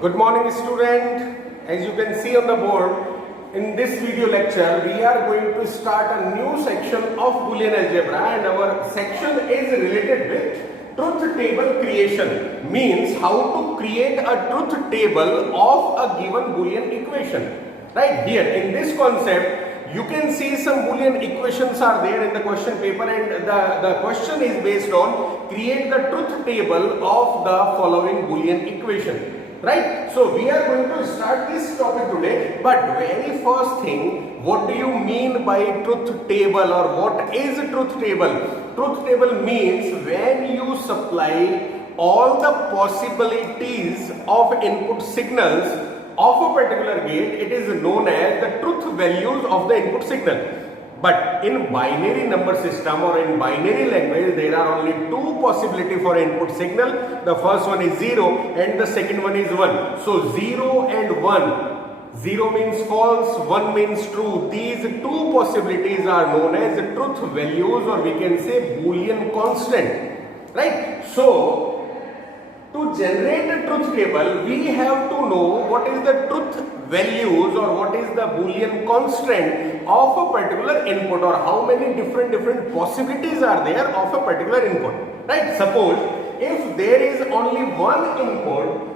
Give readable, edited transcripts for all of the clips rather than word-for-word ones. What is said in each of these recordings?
Good morning student. As you can see on the board, in this video lecture we are going to start a new section of Boolean algebra, and our section is related with truth table creation. Means how to create a truth table of a given Boolean equation. Right here in this concept you can see some Boolean equations are there in the question paper, and the question is based on create the truth table of the following Boolean equation. Right, so we are going to start this topic today, but very first thing, what do you mean by truth table, or what is truth table? Truth table means when you supply all the possibilities of input signals of a particular gate, it is known as the truth values of the input signal. But in binary number system or in binary language, there are only two possibilities for input signal. The first one is 0 and the second one is 1. So 0 and 1. 0 means false, 1 means true. These two possibilities are known as truth values, or we can say Boolean constant. Right? So to generate a truth table, we have to know what is the truth values or what is the Boolean constant of a particular input, or how many different possibilities are there of a particular input. Right? Suppose if there is only one input,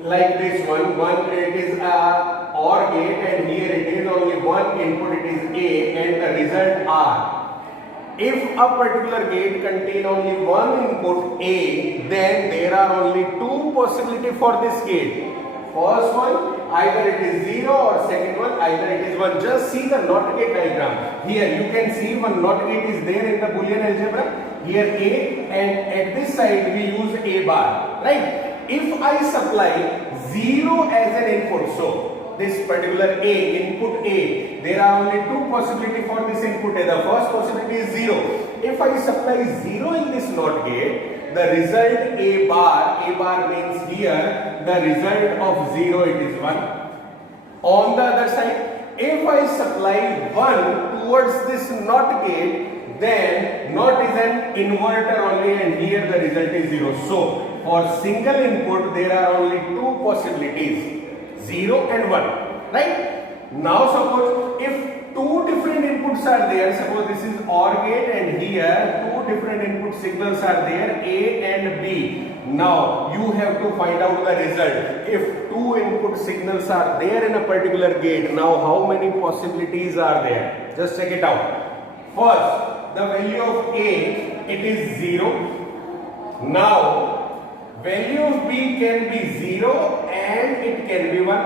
like this one it is a OR gate, and here it is only one input, it is A, and the result R. If a particular gate contain only one input A, then there are only two possibilities for this gate. First one, either it is 0, or second one, either it is 1. Just see the NOT gate diagram. Here you can see one NOT gate is there in the Boolean algebra. Here A, and at this side we use A bar. Right? If I supply 0 as an input, so this particular A, input A, there are only two possibilities for this input A. The first possibility is 0. If I supply 0 in this NOT gate, the result A bar means here the result of 0, it is 1. On the other side, if I supply 1 towards this NOT gate, then NOT is an inverter only, and here the result is 0. So for single input there are only two possibilities, 0 and 1. Right? Now suppose if two different inputs are there, suppose this is OR gate, and here two different input signals are there, A and B. Now you have to find out the result. If two input signals are there in a particular gate, now how many possibilities are there? Just check it out. First, the value of A, it is 0. Now value of B can be 0 and it can be 1.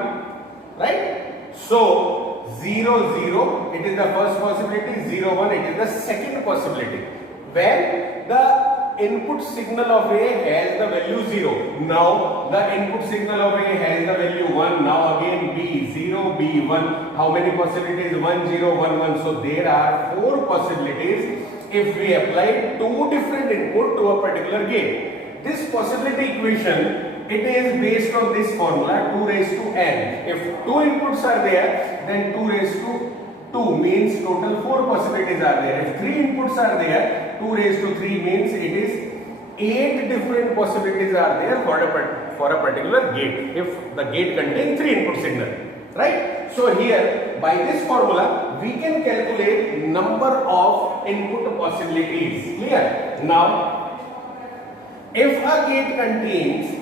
Right? So 0, 0, it is the first possibility, 0, 1, it is the second possibility. When the input signal of A has the value 0, now the input signal of A has the value 1, now again B, 0, B, 1. How many possibilities? 1, 0, 1, 1. So there are four possibilities if we apply two different input to a particular gate. This possibility equation, it is based on this formula 2 raised to n. If two inputs are there, then 2 raised to 2 means total 4 possibilities are there. If 3 inputs are there, 2 raised to 3 means it is 8 different possibilities are there for a particular gate, if the gate contains 3 input signal. Right? So here by this formula we can calculate number of input possibilities. Clear? Now if a gate contains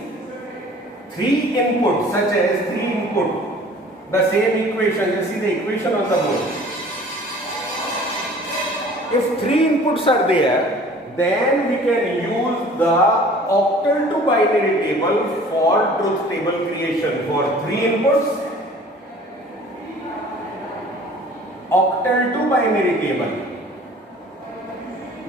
3 inputs, such as 3 input, the same equation, you see the equation on the board. If 3 inputs are there, then we can use the octal to binary table for truth table creation. For 3 inputs, octal to binary table.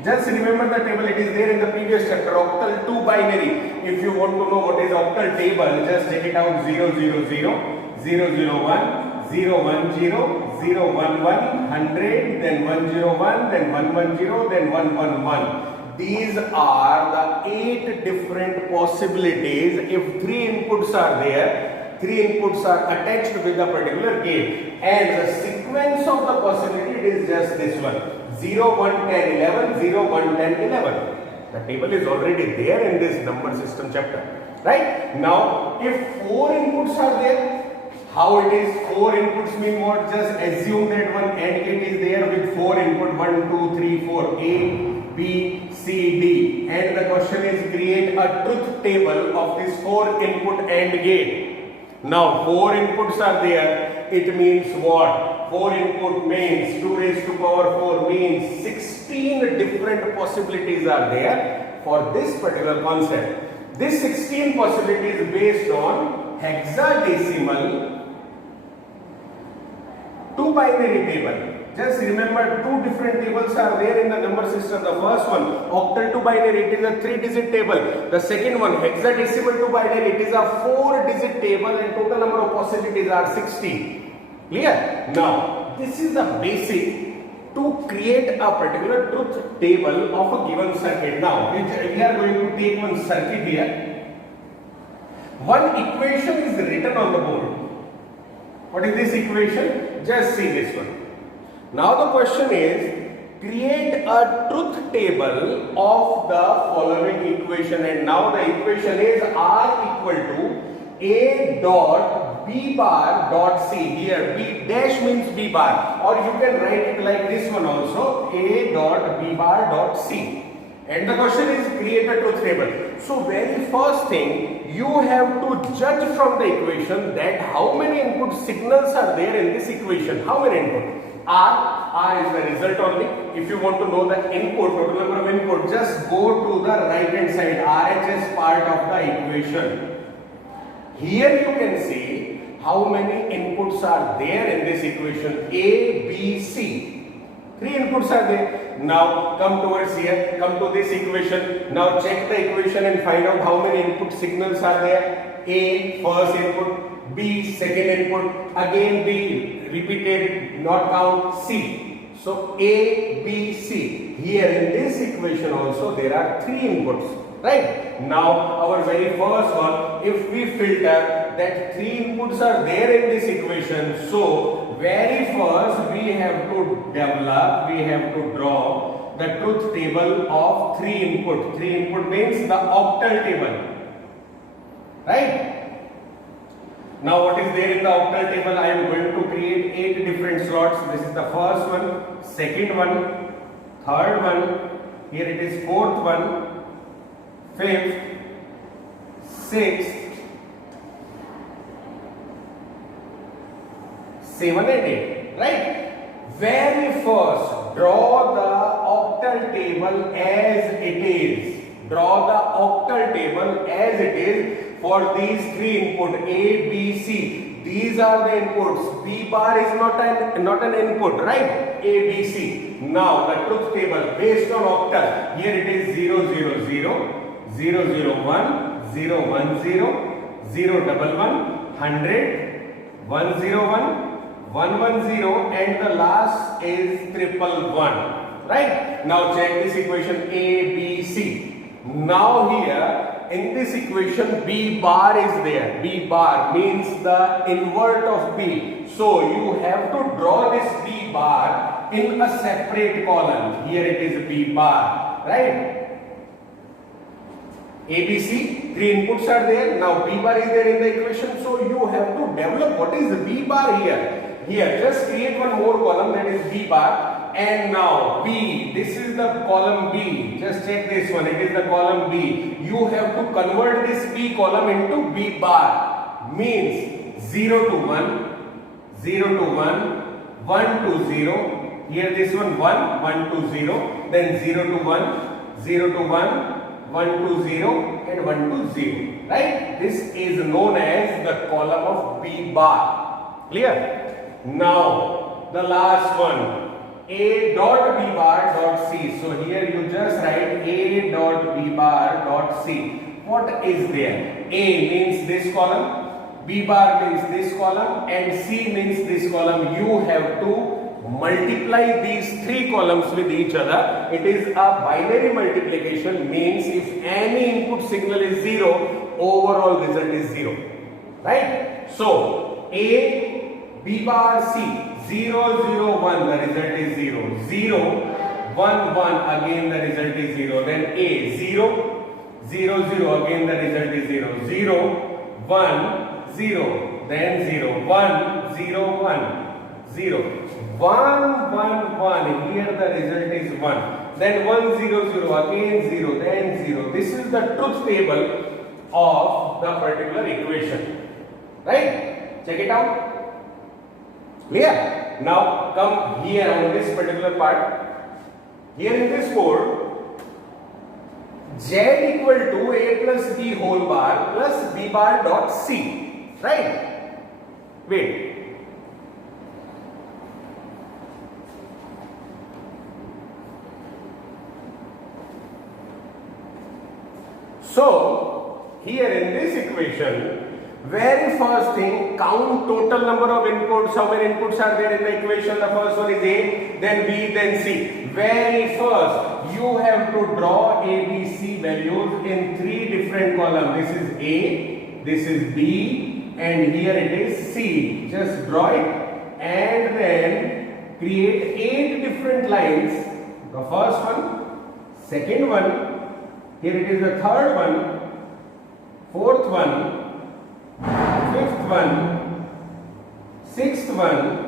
Just remember the table, it is there in the previous chapter, octal to binary. If you want to know what is octal table, just check it out. 0, 0, 0, 0, 0, 1, 0, 1, 0, 0, 1, 1, 100, then 1, 0, 1, then 1, 1, 0, then 1, 1, 1. These are the 8 different possibilities. If 3 inputs are there, 3 inputs are attached with a particular gate, and the sequence of the possibility is just this one. 0, 1, 10, 11, 0, 1, 10, 11. The table is already there in this number system chapter. right? Now, if 4 inputs are there, how it is? 4 inputs mean what? Just assume that one AND gate is there with 4 input, 1, 2, 3, 4, A, B, C, D, and the question is create a truth table of this 4 input AND gate. Now 4 inputs are there, it means what? 4 input means 2 raised to power 4 means 16 different possibilities are there for this particular concept. This 16 possibilities based on hexadecimal 2 binary table. Just remember, 2 different tables are there in the number system. The first one, octal 2 binary, it is a 3-digit table. The second one, hexadecimal 2 binary, it is a 4-digit table and total number of possibilities are 60. Clear? Now, this is the basic to create a particular truth table of a given circuit. Now, we are going to take one circuit here. One equation is written on the board. What is this equation? Just see this one. Now the question is, create a truth table of the following equation, and now the equation is R equal to A dot B bar dot C. Here B dash means B bar, or you can write it like this one also, A dot B bar dot C. And the question is create a truth table. So very first thing, you have to judge from the equation that how many input signals are there in this equation. How many input? R is the result only. If you want to know the input, total number of input, just go to the right hand side, RHS part of the equation. Here you can see how many inputs are there in this equation, A, B, C. 3 inputs are there. Now come towards here, come to this equation. Now check the equation and find out how many input signals are there. A, first input, B, second input, again B, repeated, not count, C. So A, B, C. Here in this equation also there are 3 inputs, right? Now our very first one, if we filter that 3 inputs are there in this equation, so very first we have to develop, we have to draw the truth table of 3 input. 3 input means the octal table, right? Now what is there in the octal table? I am going to create 8 different slots. This is the first one, second one, third one, here it is fourth one, fifth, sixth, 7 and 8, right? Very first, draw the octal table as it is. Draw the octal table as it is for these 3 input A, B, C. These are the inputs. B bar is not an input, right? A, B, C. Now the truth table based on octal. Here it is 0, 0, 0, 0, 0, 1, 0, 1, 0, 0, 1, 1, 100, 1, 0, 1. 110 and the last is 111, right? Now check this equation A, B, C. Now here in this equation B bar is there. B bar means the invert of B. So you have to draw this B bar in a separate column. Here it is B bar, right? A, B, C, 3 inputs are there. Now B bar is there in the equation. So you have to develop what is the B bar here. Here, just create one more column, that is B bar, and now B, this is the column B. Just check this one, it is the column B. You have to convert this B column into B bar, means 0 to 1, 0 to 1, 1 to 0. Here this one 1, 1 to 0, then 0 to 1, 0 to 1, 1 to 0, and 1 to 0. Right? This is known as the column of B bar. Clear? Now the last one, A dot B bar dot C. So here you just write A dot B bar dot C. What is there? A means this column, B bar means this column, and C means this column. You have to multiply these 3 columns with each other. It is a binary multiplication, means if any input signal is 0, overall result is 0. Right? So A, B bar C, 0, 0, 1, the result is 0. 0, 1, 1, again the result is 0. Then A, 0, 0, 0, again the result is 0, 0, 1, 0, then 0, 1, 0, 1, 0, 1, 1, 1, here the result is 1, then 1, 0, 0, again 0, then 0. This is the truth table of the particular equation, right? Check it out. Clear? Now come here on this particular part. Here in this board, Z equal to A plus B whole bar plus B bar dot C, right? Wait. So, here in this equation, very first thing, count total number of inputs. How many inputs are there in the equation? The first one is A, then B, then C. Very first, you have to draw A, B, C values in 3 different columns. This is A, this is B, and here it is C. Just draw it and then create 8 different lines. The first one, second one, here it is the third one, fourth one, fifth one, sixth one,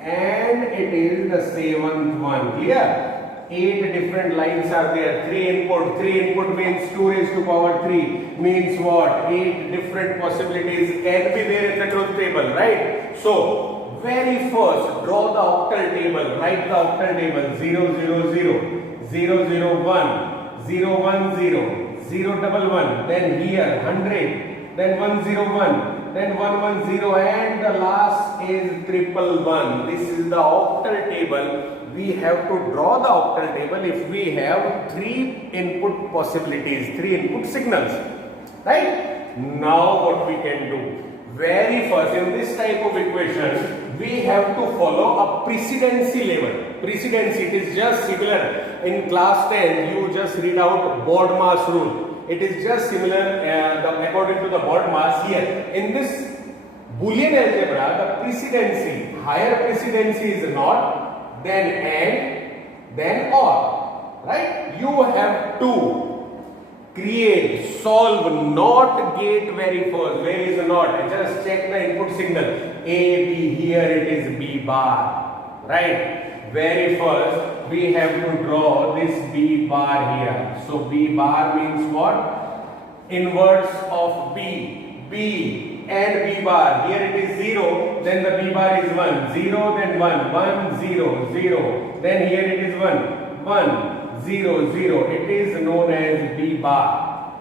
and it is the 7th one. Clear? 8 different lines are there. 3 input means 2 raised to power 3 means what? 8 different possibilities can be there in the truth table, right? So very first, draw the octal table. Write the octal table. 0 0 0, 0 0 1, 0 1 0, 0 1 1. Then here 100. Then 101, then 110, and the last is 111. This is the octal table. We have to draw the octal table if we have 3 input possibilities, 3 input signals, right? Now what we can do? Very first, in this type of equation, we have to follow a precedency level. Precedency, it is just similar. In class 10, you just read out BODMAS rule. It is just similar according to the BODMAS here. In this Boolean algebra, the precedency, higher precedency is not, then and, then or. Right? You have to create, solve NOT gate very first. Where is the NOT? Just check the input signal. A, B, here it is B bar. Right? Very first, we have to draw this B bar here. So B bar means what? Inverse of B. B and B bar. Here it is 0. Then the B bar is 1. 0 then 1. 1 0 0. Then here it is 1. 1 0 0. It is known as B bar.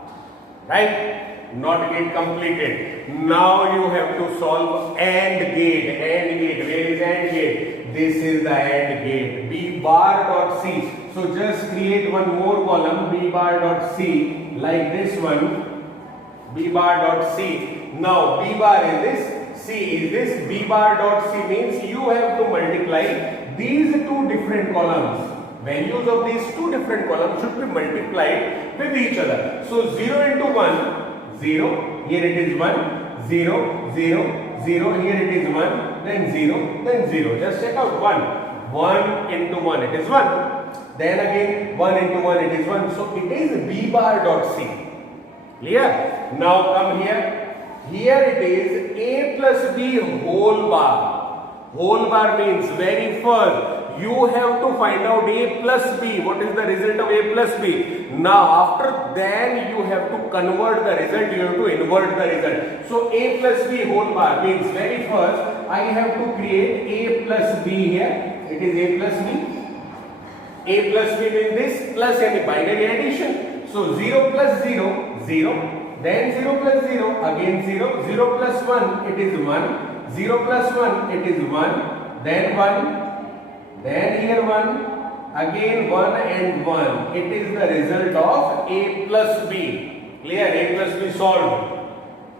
Right? NOT gate completed. Now you have to solve AND gate. AND gate. Where is AND gate? This is the AND gate. B bar dot C. So just create one more column. B bar dot C. Like this one. B bar dot C. Now B bar is this. C is this. B bar dot C means you have to multiply these 2 different columns. Values of these 2 different columns should be multiplied with each other. So 0 into 1, 0. Here it is 1, 0, 0, 0. Here it is 1, then 0, then 0. Just check out 1. 1 into 1, it is 1. Then again 1 into 1, it is 1. So it is B bar dot C. Clear? Now come here. Here it is A plus B whole bar. Whole bar means very first you have to find out A plus B. What is the result of A plus B? Now after then you have to convert the result. You have to invert the result. So A plus B whole bar means very first I have to create A plus B here. It is A plus B. A plus B means this plus any binary addition. So 0 plus 0, 0. Then 0 plus 0, again 0. 0 plus 1, it is 1. 0 plus 1, it is 1. Then 1. Then here 1, again 1 and 1. It is the result of A plus B. Clear? A plus B solved.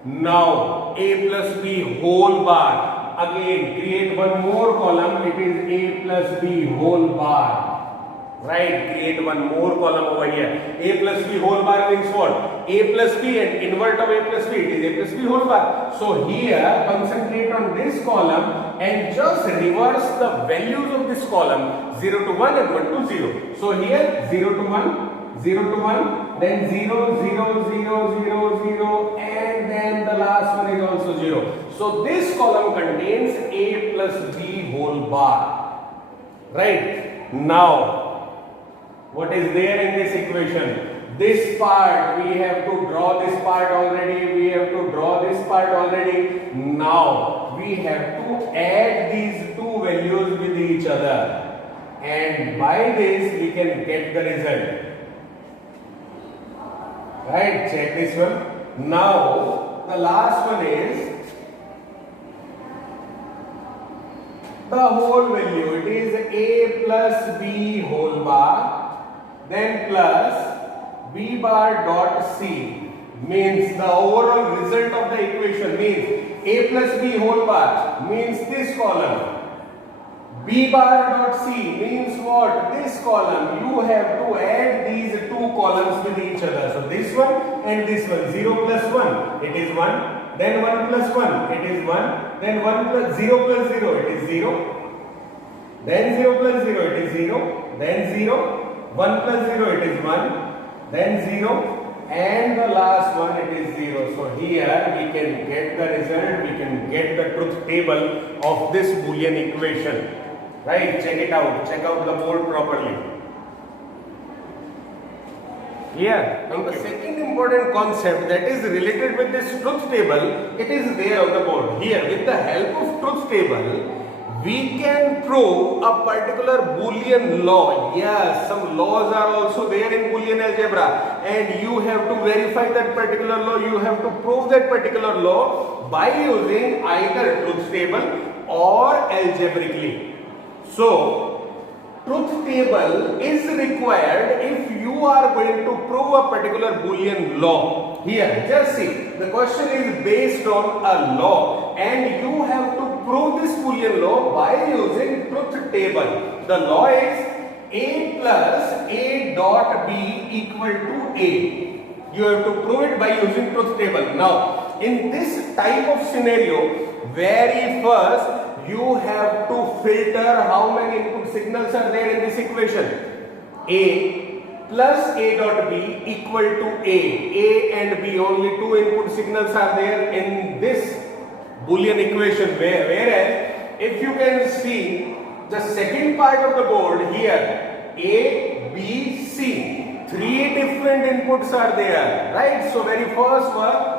Now A plus B whole bar. Again create one more column. It is A plus B whole bar. Right? Create one more column over here. A plus B whole bar means what? A plus B and invert of A plus B. It is A plus B whole bar. So here concentrate on this column and just reverse the values of this column 0 to 1 and 1 to 0. So here 0 to 1, 0 to 1, then 0, 0, 0, 0, 0, and then the last one is also 0. So this column contains a plus b whole bar. Right? Now, what is there in this equation? This part, we have to draw this part already, we have to draw this part already. Now, we have to add these two values with each other. And by this, we can get the result. Right, check this one. Now, the last one is the whole value. It is a plus b whole bar, then plus b bar dot c, means the overall result of the equation means a plus b whole bar means this column. B bar dot c means what? This column. You have to add these two columns with each other. So this one and this one. 0 plus 1, it is 1. Then 1 plus 1, it is 1. Then 1 plus 0 plus 0, it is 0. Then 0 plus 0, it is 0. Then 0. 1 plus 0, it is 1. Then 0. And the last one, it is 0. So here we can get the result. We can get the truth table of this Boolean equation. Right, check it out. Check out the board properly. Here, now the second important concept that is related with this truth table, it is there on the board. Here, with the help of truth table, we can prove a particular Boolean law. Yes, some laws are also there in Boolean algebra, and you have to verify that particular law. You have to prove that particular law by using either truth table or algebraically. So, truth table is required if you are going to prove a particular Boolean law. Here, just see, the question is based on a law and you have to prove this Boolean law by using truth table. The law is a plus a dot b equal to a. You have to prove it by using truth table. Now, in this type of scenario, very first, you have to filter how many input signals are there in this equation. A plus a dot b equal to a and b, only two input signals are there in this Boolean equation. Whereas if you can see the second part of the board here, a, b, c, three different inputs are there, right? So very first one,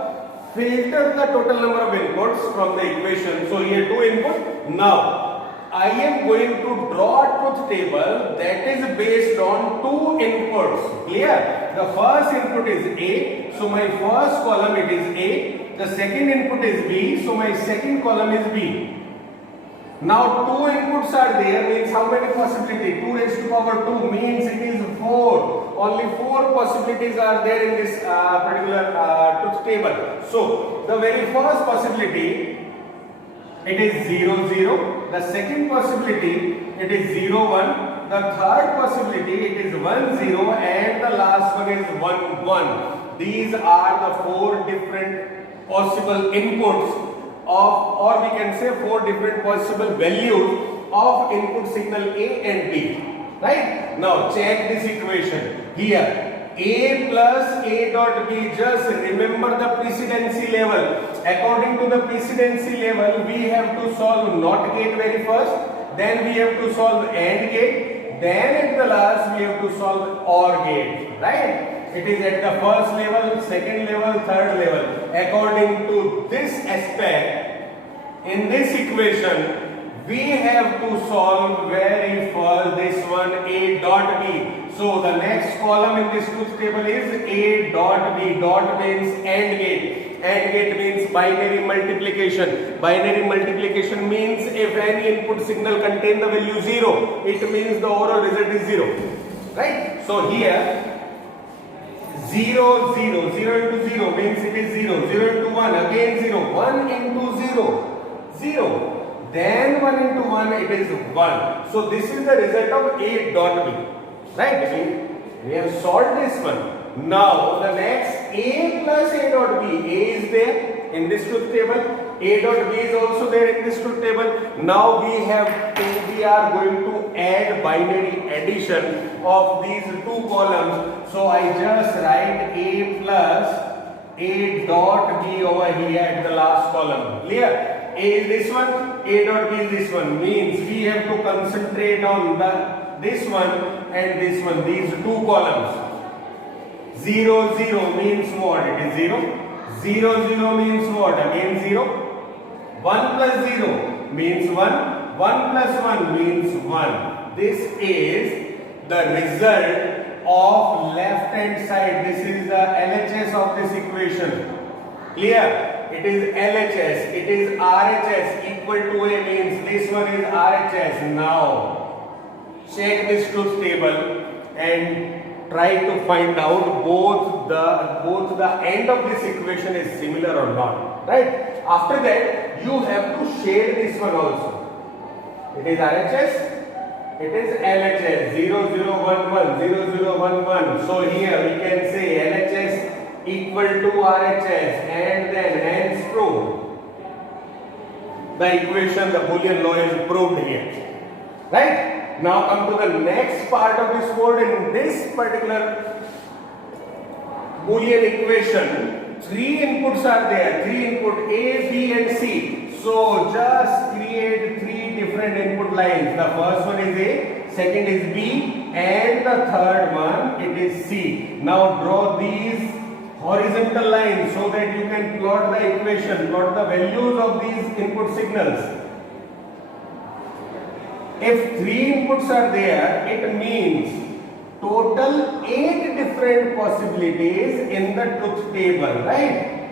filter the total number of inputs from the equation. So here two input. Now I am going to draw a truth table that is based on two inputs. Clear? The first input is A, so my first column it is A. The second input is B, so my second column is B. Now two inputs are there, means how many possibilities? 2 raised to power 2 means it is 4. Only 4 possibilities are there in this particular truth table. So the very first possibility, it is 0, 0. The second possibility, it is 0, 1. The third possibility, it is 1, 0. And the last one is 1, 1. These are the 4 different possible inputs of, or we can say 4 different possible values of input signal A and B. Right? Now check this equation. Here A plus A dot B, just remember the precedency level. According to the precedency level, we have to solve NOT gate very first, then we have to solve AND gate, then at the last we have to solve OR gate. Right? It is at the first level, second level, third level. According to this aspect, in this equation, we have to solve very first this one A dot B. So the next column in this truth table is A dot B. Dot means AND gate. AND gate means binary multiplication. Binary multiplication means if any input signal contain the value 0, it means the overall result is 0. Right? So here 0, 0, 0 into 0 means it is 0, 0 into 1 again 0, 1 into 0, 0. Then 1 into 1 it is 1. So this is the result of A dot B. Right? We have solved this one. Now the next A plus A dot B. A is there, in this truth table. A dot B is also there in this truth table. Now we are going to add binary addition of these two columns. So I just write A plus A dot B over here at the last column. Clear? A is this one, A dot B is this one. Means we have to concentrate on this one and this one, these two columns. 0 0 means what? It is 0. 0 0 means what? Again 0. 1 plus 0 means 1. 1 plus 1 means 1. This is the result of left hand side. This is the LHS of this equation. Clear? It is LHS. It is RHS equal to A means this one is RHS. Now check this truth table and try to find out both the end of this equation is similar or not. Right? After that, you have to shade this one also. It is RHS. It is LHS. 0 0 1 1 0 0 1 1. So here we can say LHS equal to RHS and then hence proved. The equation, the Boolean law is proved here. Right? Now come to the next part of this code. In this particular Boolean equation, 3 inputs are there. 3 input A, B and C. So just create 3 different input lines. The first one is A, second is B and the third one it is C. Now draw these horizontal lines so that you can plot the equation, plot the values of these input signals. If 3 inputs are there, it means total 8 different possibilities in the truth table, right?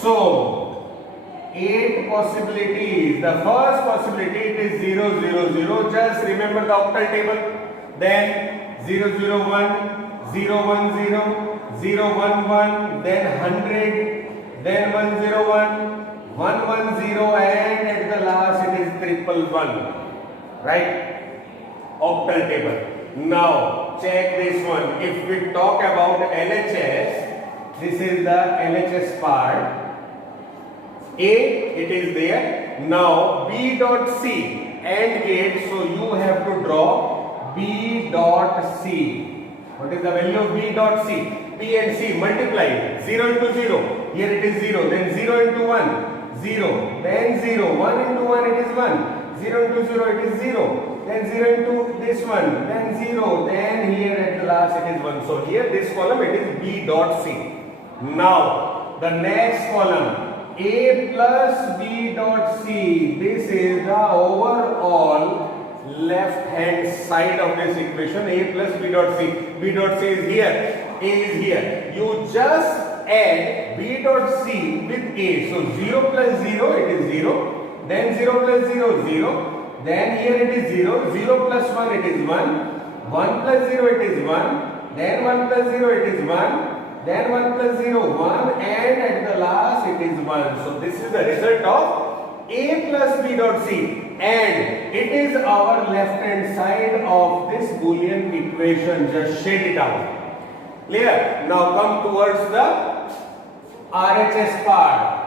So 8 possibilities. The first possibility it is 0 0 0. Just remember the octal table. Then 0 0 1, 0 1 0, 0 1 1, then 100, then 1 0 1, 1 1 0 and at the last it is 111. Right? Octal table. Now check this one. If we talk about LHS, this is the LHS part. A, it is there. Now B dot C AND gate. So you have to draw B dot C. What is the value of B dot C? B and C multiply 0 into 0. Here it is 0. Then 0 into 1. 0. Then 0. 1 into 1 it is 1. 0 into 0 it is 0. Then 0 into this one. Then 0. Then here at the last it is 1. So here this column it is B dot C. Now the next column A plus B dot C. This is the overall left hand side of this equation. A plus B dot C. B dot C is here. A is here. You just add B dot C with A. So 0 plus 0 it is 0. Then 0 plus 0 0. Then here it is 0. 0 plus 1 it is 1. 1 plus 0 it is 1. Then 1 plus 0 it is 1. Then 1 plus 0 1 and at the last it is 1. So this is the result of A plus B dot C and it is our left hand side of this Boolean equation. Just shade it out. Clear? Now come towards the RHS part.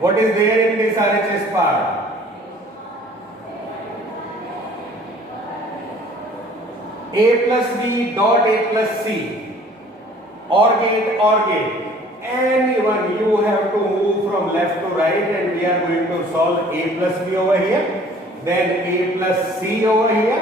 What is there in this RHS part? A plus B dot A plus C. OR gate, OR gate. Anyone you have to move from left to right and we are going to solve A plus B over here. Then A plus C over here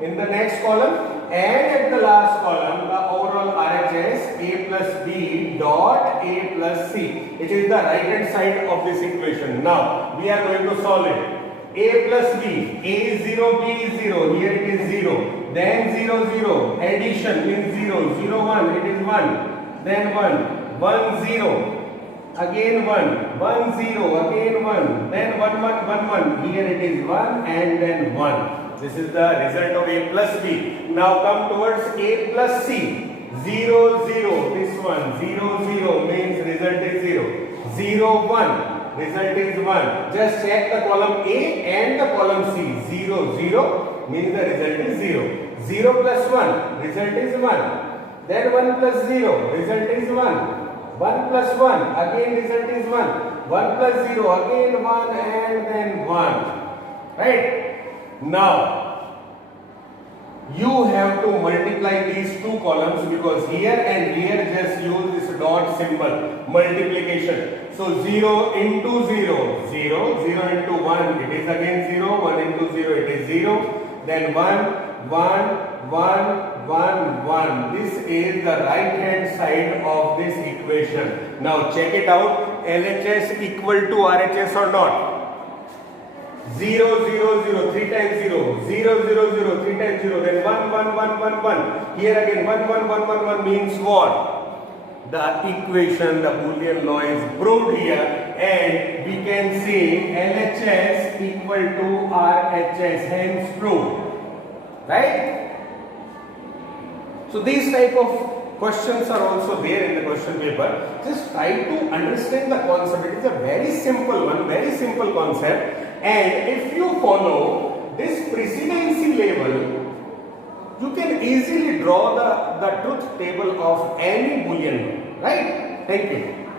in the next column. And at the last column, the overall RHS A plus B dot A plus C. It is the right hand side of this equation. Now, we are going to solve it. A plus B. A is 0, B is 0. Here it is 0. Then 0, 0. Addition means 0. 0, 1. It is 1. Then 1. 1, 0. Again 1. 1, 0. Again 1. Then 1, 1, 1, 1. Here it is 1 and then 1. This is the result of A plus B. Now come towards A plus C. 0, 0. This one. 0, 0 means result is 0. 0, 1. Result is 1. Just check the column A and the column C. 0, 0 means the result is 0. 0 plus 1. Result is 1. then 1 plus 0, result is 1. 1 plus 1, again result is 1. 1 plus 0, again 1 and then 1. Right? Now, you have to multiply these two columns because here and here just use this dot symbol, multiplication. So 0 into 0, 0, 0 into 1, it is again 0, 1 into 0, it is 0, then 1, 1, 1, 1, 1. This is the right hand side of this equation. Now check it out, LHS equal to RHS or not? 0, 0, 0, 3 times 0, 0, 0, 0, 3 times 0, then 1, 1, 1, 1, 1. Here again 1, 1, 1, 1, 1 means what? The equation, the Boolean law is proved here, and we can say LHS equal to RHS, hence proved. Right? So these type of questions are also there in the question paper. Just try to understand the concept. It is a very simple one, very simple concept. And if you follow this precedency level, you can easily draw the truth table of any Boolean, right? Thank you.